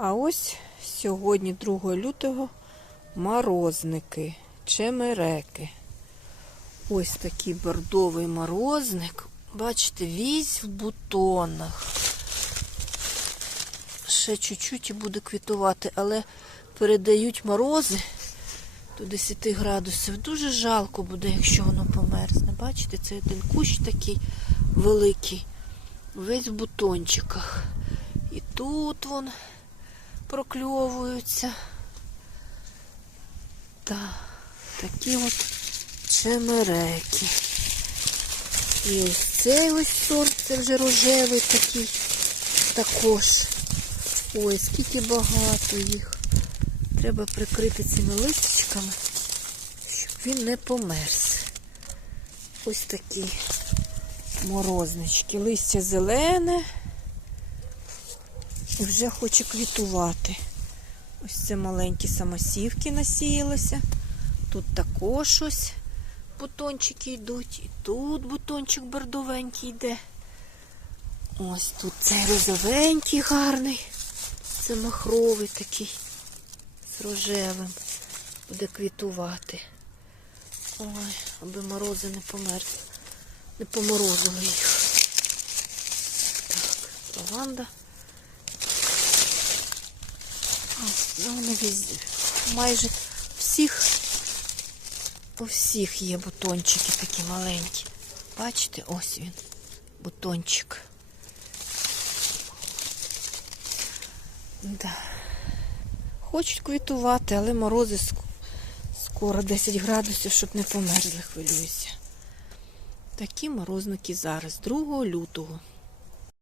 А ось сьогодні, 2 лютого, морозники, чемереки. Ось такий бордовий морозник. Бачите, весь в бутонах. Ще чуть-чуть і буде квітувати, але передають морози до 10 градусів. Дуже жалко буде, якщо воно померзне. Бачите, це один кущ такий великий, весь в бутончиках. І тут вон прокльовуються. Так, такі от чемереки. І ось цей ось сорт, це вже рожевий такий також. Ой, скільки багато їх. Треба прикрити цими листочками, щоб він не померз. Ось такі морознички. Листя зелене і вже хоче квітувати. Ось це маленькі самосівки насіялися. Тут також ось бутончики йдуть. І тут бутончик бордовенький йде. Ось тут цей розовенький гарний. Це махровий такий з рожевим. Буде квітувати. Ой, аби морози не померзли. Не поморозили їх. Так, лаванда. Ну, вони везде. Майже всіх, у всіх є бутончики такі маленькі. Бачите, ось він, бутончик. Да. Хочуть квітувати, але морози скоро 10 градусів, щоб не померзли, хвилююся. Такі морозники зараз, 2 лютого.